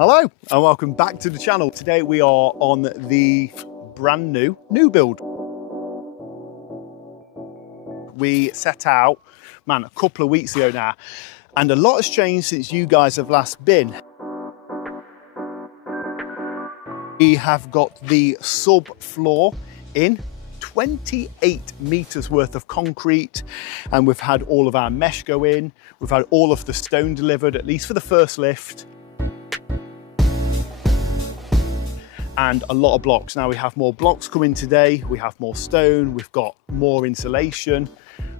Hello and welcome back to the channel. Today we are on the brand new build. We set out, man, a couple of weeks ago now, and a lot has changed since you guys have last been. We have got the subfloor in, 28 meters worth of concrete, and we've had all of our mesh go in. We've had all of the stone delivered, at least for the first lift. And a lot of blocks. Now we have more blocks coming today, we have more stone, we've got more insulation,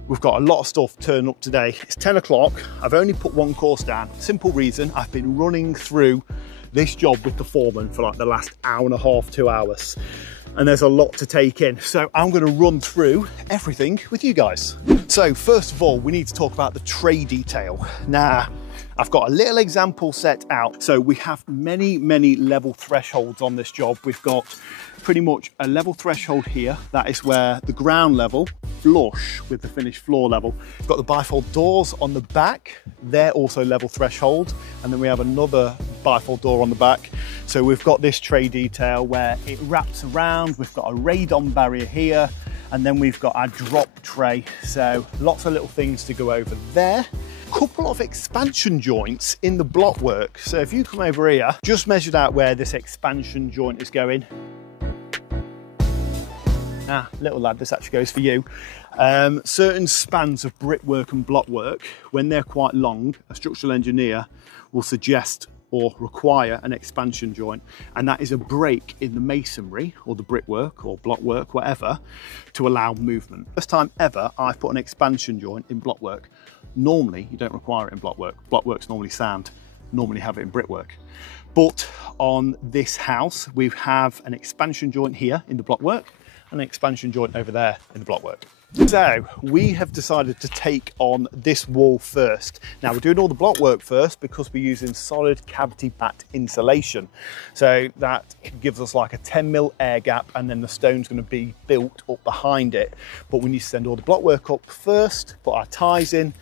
we've got a lot of stuff turning up today. It's 10 o'clock, I've only put one course down. Simple reason, I've been running through this job with the foreman for like the last hour and a half, 2 hours. And there's a lot to take in. So I'm gonna run through everything with you guys. So first of all, we need to talk about the tray detail. Now, I've got a little example set out. So we have many level thresholds on this job. We've got pretty much a level threshold here. That is where the ground level, flush with the finished floor level. We've got the bifold doors on the back. They're also level threshold. And then we have another bifold door on the back. So we've got this tray detail where it wraps around. We've got a radon barrier here. And then we've got our drop tray. So lots of little things to go over there. Couple of expansion joints in the block work. So if you come over here, just measured out where this expansion joint is going. Ah, little lad, this actually goes for you. Certain spans of brickwork and block work, when they're quite long, a structural engineer will suggest or require an expansion joint, and that is a break in the masonry or the brickwork or block work, whatever, to allow movement. First time ever I've put an expansion joint in block work. Normally you don't require it in block work. Block work's normally sand, normally have it in brickwork. But on this house we have an expansion joint here in the block work and an expansion joint over there in the block work. So we have decided to take on this wall first. Now we're doing all the block work first because we're using solid cavity batt insulation. So that gives us like a 10mm air gap, and then the stone's going to be built up behind it. But we need to send all the block work up first, put our ties in,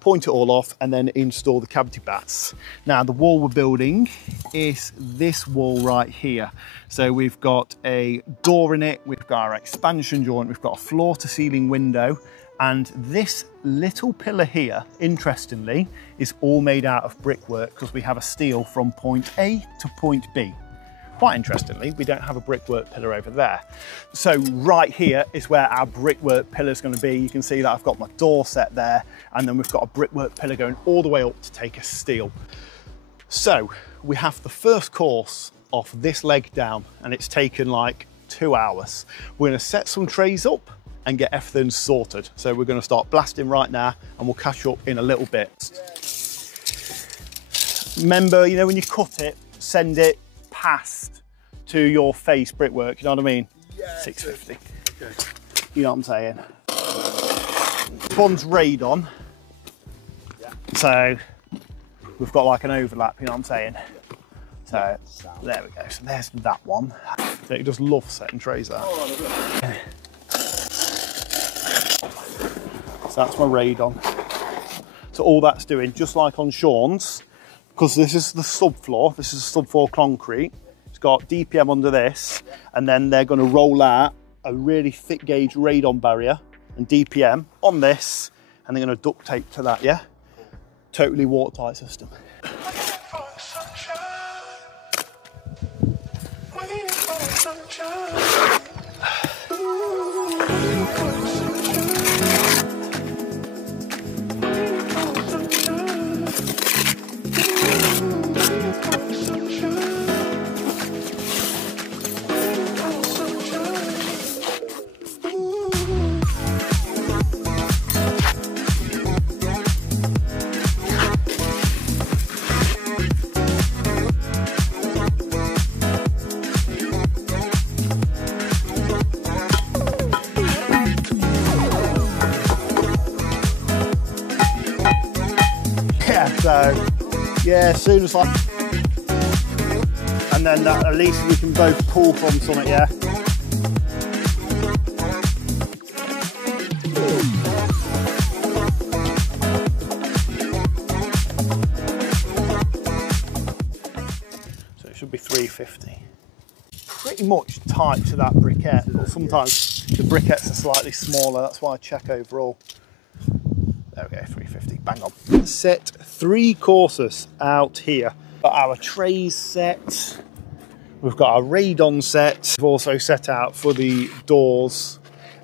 point it all off, and then install the cavity batts. Now the wall we're building is this wall right here. So we've got a door in it, we've got our expansion joint, we've got a floor to ceiling window, and this little pillar here, interestingly, is all made out of brickwork because we have a steel from point A to point B. Quite interestingly, we don't have a brickwork pillar over there. So right here is where our brickwork pillar is going to be. You can see that I've got my door set there, and then we've got a brickwork pillar going all the way up to take a steel. So we have the first course off this leg down, and it's taken like 2 hours. We're going to set some trays up and get everything sorted. So we're going to start blasting right now, and we'll catch up in a little bit. Remember, you know, when you cut it, send it past to your face brickwork, you know what I mean? Yeah. 650. Okay. You know what I'm saying? This one's radon. Yeah. So we've got like an overlap, you know what I'm saying? Yeah. So there we go. So there's that one. So it just loves setting trays out. Oh, so that's my radon. So all that's doing, just like on Sean's, because this is the subfloor, this is subfloor concrete. It's got DPM under this, and then they're going to roll out a really thick gauge radon barrier and DPM on this, and they're going to duct tape to that, yeah? Totally watertight system. So yeah, as soon as and then that, at least we can both pull from something, yeah. it should be 350. Pretty much tight to that briquette, but sometimes the briquettes are slightly smaller, that's why I check overall. There we go, 350, bang on. Set 3 courses out here. Got our trays set, we've got our Radon set. We've also set out for the doors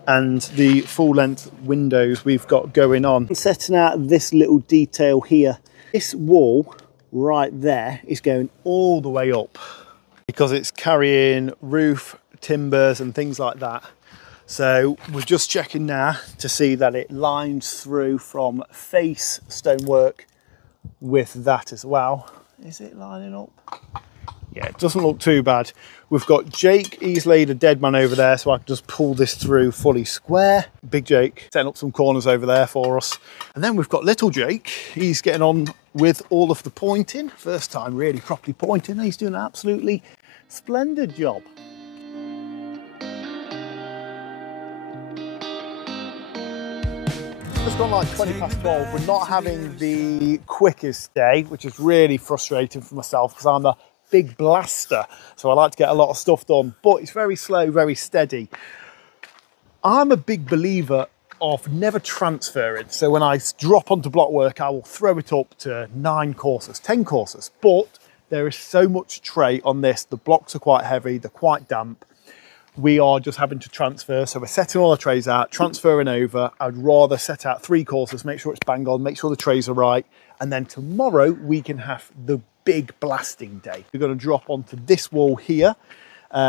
and the full length windows we've got going on. Setting out this little detail here. This wall right there is going all the way up because it's carrying roof, timbers and things like that. So we're just checking now to see that it lines through from face stonework with that as well. Is it lining up? Yeah, it doesn't look too bad. We've got Jake, he's laid a dead man over there, so I can just pull this through fully square. Big Jake setting up some corners over there for us. And then we've got little Jake, he's getting on with all of the pointing. First time really properly pointing, he's doing an absolutely splendid job. It's gone like 20 past 12. We're not having the quickest day, which is really frustrating for myself because I'm a big blaster. So I like to get a lot of stuff done, but it's very slow, very steady. I'm a big believer of never transferring. So when I drop onto blockwork, I will throw it up to 9 courses, 10 courses. But there is so much tray on this. The blocks are quite heavy, they're quite damp. We are just having to transfer, so we're setting all the trays out, transferring over. I'd rather set out 3 courses, make sure it's bang on, make sure the trays are right, and then tomorrow we can have the big blasting day. We're going to drop onto this wall here,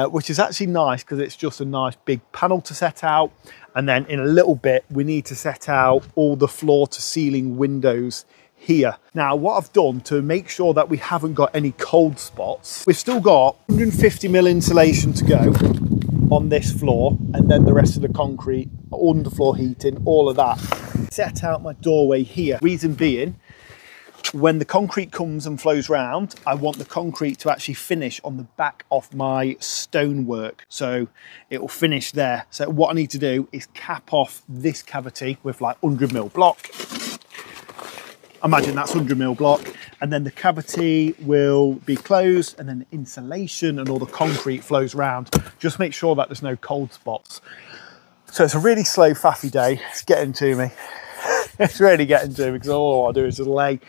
which is actually nice because it's just a nice big panel to set out, and then in a little bit we need to set out all the floor to ceiling windows here. Now what I've done to make sure that we haven't got any cold spots, we've still got 150mm insulation to go on this floor, and then the rest of the concrete, underfloor heating, all of that. Set out my doorway here. Reason being, when the concrete comes and flows round, I want the concrete to actually finish on the back of my stonework. So it will finish there. So what I need to do is cap off this cavity with like 100mm block. Imagine that's 100mm block, and then the cavity will be closed, and then the insulation and all the concrete flows around. Just make sure that there's no cold spots. So it's a really slow, faffy day. It's getting to me. It's really getting to me because all I do is just lay.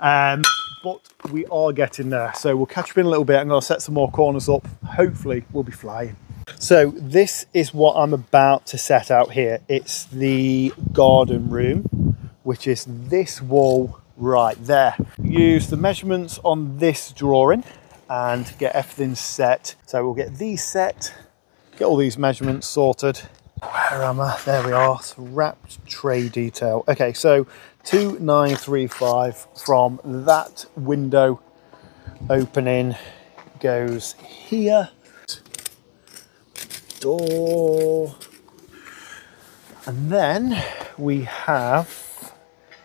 But we are getting there. So we'll catch up in a little bit. I'm going to set some more corners up. Hopefully we'll be flying. So this is what I'm about to set out here. It's the garden room, which is this wall right there. Use the measurements on this drawing and get everything set. So we'll get these set, get all these measurements sorted. Where am I? There we are. So wrapped tray detail. Okay, so 2935 from that window opening goes here. Door. And then we have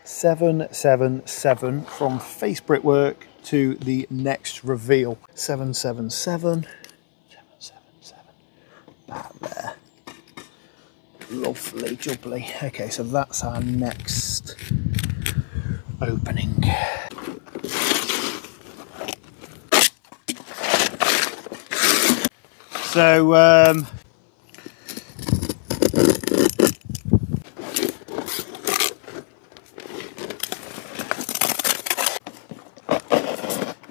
777 from face brickwork to the next reveal. 777, 777, back there. Lovely jubbly. Okay, so that's our next opening. So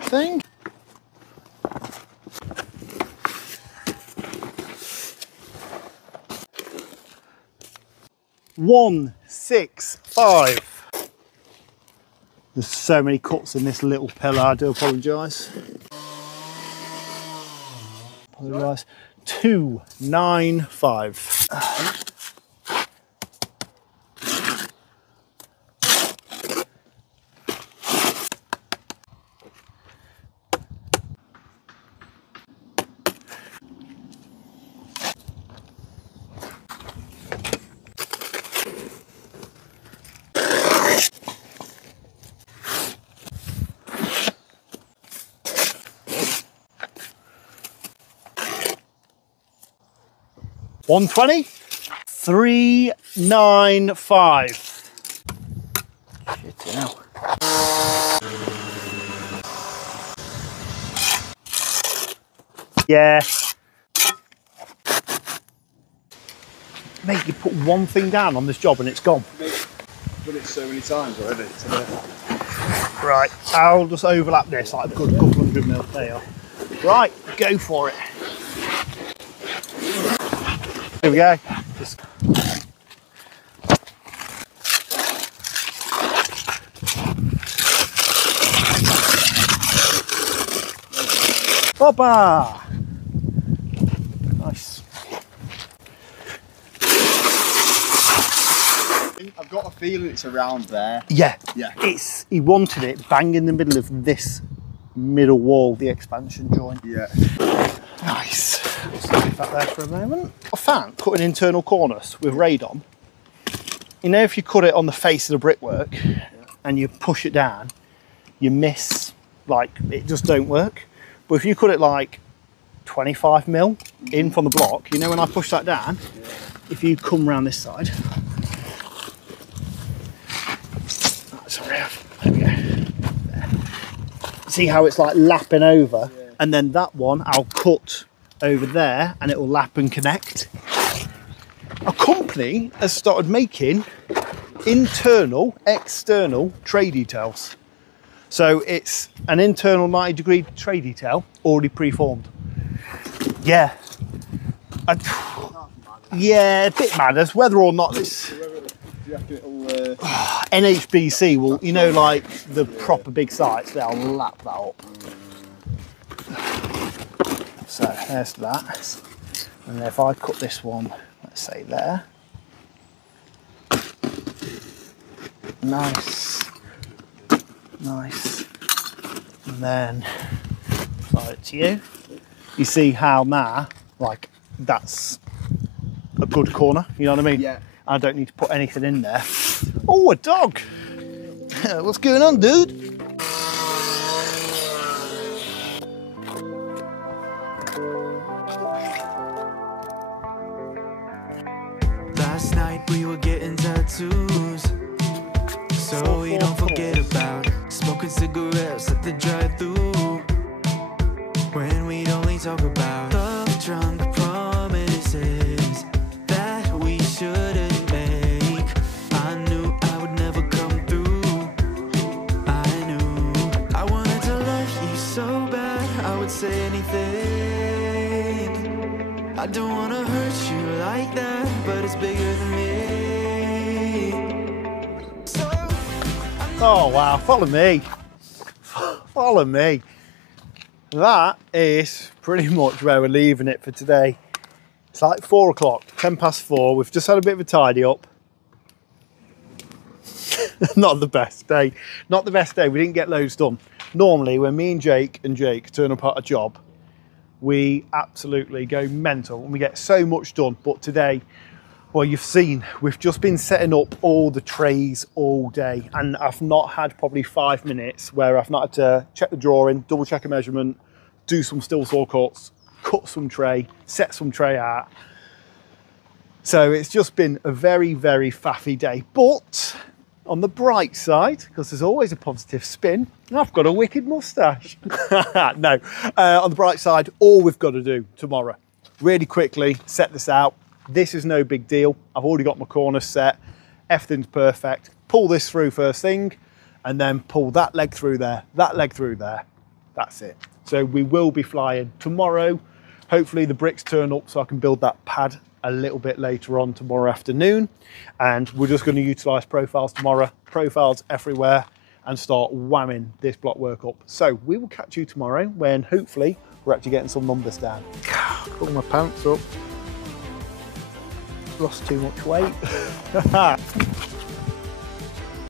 thing. One, 6, 5. There's so many cuts in this little pillar. I do apologise. 2, 9, 5. 120, 395. Shit, hell. Yeah. Mate, you put one thing down on this job and it's gone. Mate, I've done it so many times already today. Right, I'll just overlap this like a good couple 100 mil. There you are. Right, go for it. Here we go. Just... Boppa! Nice. I've got a feeling it's around there. Yeah. Yeah. He wanted it bang in the middle of this middle wall, the expansion joint. Yeah. Nice. Just leave that there for a moment. I found cutting internal cornice with Radon. You know, if you cut it on the face of the brickwork and you push it down, you miss, like, it just don't work. But if you cut it like 25 mil in from the block, you know, when I push that down, if you come round this side, sorry, there we go. There. See how it's like lapping over? Yeah. And then that one I'll cut over there and it will lap and connect. A company has started making internal, external tray details. So it's an internal 90-degree tray detail already preformed. Yeah. Yeah, a bit matters whether or not it's... NHBC will, you know, like the proper big sites, they'll lap that up. So there's that. And if I cut this one, let's say there. Nice. Nice. And then slide it to you. You see how now, like, that's a good corner, you know what I mean? Yeah. I don't need to put anything in there. Oh, a dog! What's going on, dude? Last night we were getting tattoos, so we don't forget about smoking cigarettes at the drive-thru, when we'd only talk about the drunk promises that we shouldn't make. I knew I would never come through. I knew I wanted to love you so bad I would say anything. I don't want to hurt you like that, but it's bigger than me. So, oh wow, follow me. Follow me. That is pretty much where we're leaving it for today. It's like 4 o'clock, 10 past 4. We've just had a bit of a tidy up. Not the best day. Not the best day. We didn't get loads done. Normally, when me and Jake turn up at a job, we absolutely go mental and we get so much done. But today, well, you've seen, we've just been setting up all the trays all day, and I've not had probably 5 minutes where I've not had to check the drawing, double check a measurement, do some still saw cuts, cut some tray, set some tray out. So it's just been a very, very faffy day. But on the bright side, because there's always a positive spin, I've got a wicked moustache. No, on the bright side, all we've got to do tomorrow, really quickly set this out. This is no big deal. I've already got my corners set. Everything's perfect. Pull this through first thing, and then pull that leg through there, that leg through there. That's it. So we will be flying tomorrow. Hopefully the bricks turn up so I can build that pad a little bit later on tomorrow afternoon. And we're just going to utilise profiles tomorrow, profiles everywhere, and start whamming this block work up. So we will catch you tomorrow when hopefully we're actually getting some numbers down. Pull my pants up. Lost too much weight.